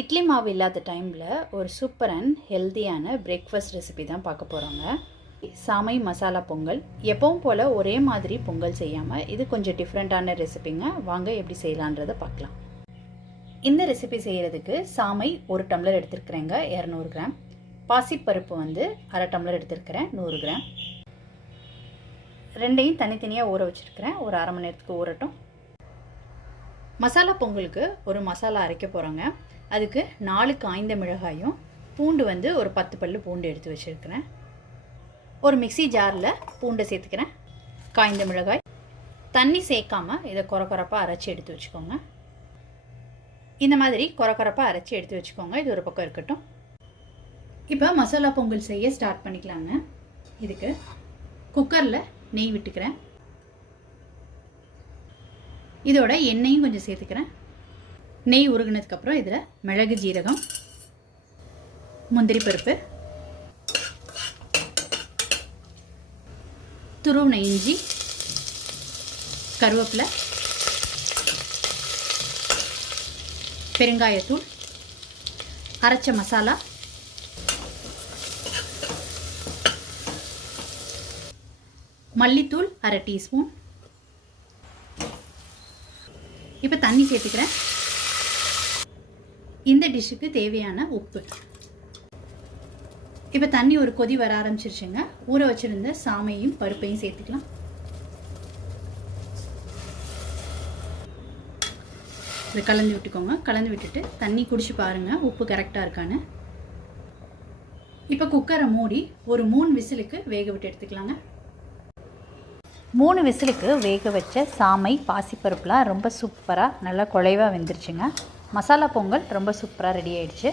இட்லி மாவு இல்லாத டைமில் ஒரு சூப்பர் அண்ட் ஹெல்த்தியான பிரேக்ஃபாஸ்ட் ரெசிபி தான் பார்க்க போகிறோங்க. சாமை மசாலா பொங்கல். எப்பவும் போல் ஒரே மாதிரி பொங்கல் செய்யாமல் இது கொஞ்சம் டிஃப்ரெண்ட்டான ரெசிபிங்க. வாங்க எப்படி செய்யலான்றதை பார்க்கலாம். இந்த ரெசிபி செய்கிறதுக்கு சாமை 1 டம்ளர் எடுத்துருக்குறேங்க, 200 கிராம். பாசிப்பருப்பு வந்து 1/2 டம்ளர் எடுத்துருக்கிறேன், 100 கிராம். ரெண்டையும் தனித்தனியாக ஊற வச்சுருக்கிறேன். ஒரு 1/2 மணி நேரத்துக்கு ஊறட்டும். மசாலா பொங்கலுக்கு ஒரு மசாலா அரைக்க போகிறோங்க. அதுக்கு 4 காய்ந்த மிளகாயும், பூண்டு வந்து ஒரு 10 பல்லு பூண்டு எடுத்து வச்சுருக்கிறேன். ஒரு மிக்சி ஜாரில் பூண்டை சேர்த்துக்கிறேன், காய்ந்த மிளகாய். தண்ணி சேர்க்காமல் இதை கொரப்பாக அரைச்சி எடுத்து வச்சுக்கோங்க. இந்த மாதிரி கொரப்பாக அரைச்சி எடுத்து வச்சுக்கோங்க. இது ஒரு பக்கம் இருக்கட்டும். இப்போ மசாலா பொங்கல் செய்ய ஸ்டார்ட் பண்ணிக்கலாங்க. இதுக்கு குக்கரில் நெய் விட்டுக்கிறேன். இதோட எண்ணெயும் கொஞ்சம் சேர்த்துக்கிறேன். நெய் உருகினதுக்கப்புறம் இதில் மிளகு, ஜீரகம், முந்திரி பருப்பு, துருவின இஞ்சி, கருவேப்பிலை, பெருங்காயத்தூள், அரைச்ச மசாலா, மல்லித்தூள் 1/2 டீஸ்பூன். இப்போ தண்ணி சேர்த்துக்கிறேன். இந்த டிஷ்ஷுக்கு தேவையான உப்பு. இப்போ தண்ணி ஒரு கொதி வர ஆரம்பிச்சிருச்சுங்க. ஊற வச்சிருந்த சாமையும் பருப்பையும் சேர்த்துக்கலாம். இதை கலந்து விட்டுக்கோங்க. கலந்து விட்டுட்டு தண்ணி குடிச்சு பாருங்கள் உப்பு கரெக்டாக இருக்கான்னு. இப்போ குக்கரை மூடி ஒரு 3 விசிலுக்கு வேக விட்டு எடுத்துக்கலாங்க. 3 விசிலுக்கு வேக வச்ச சாமை, பாசிப்பருப்புலாம் ரொம்ப சூப்பராக நல்லா குழைவாக வெந்துருச்சுங்க. மசாலா பொங்கல் ரொம்ப சூப்பராக ரெடி ஆயிடுச்சு.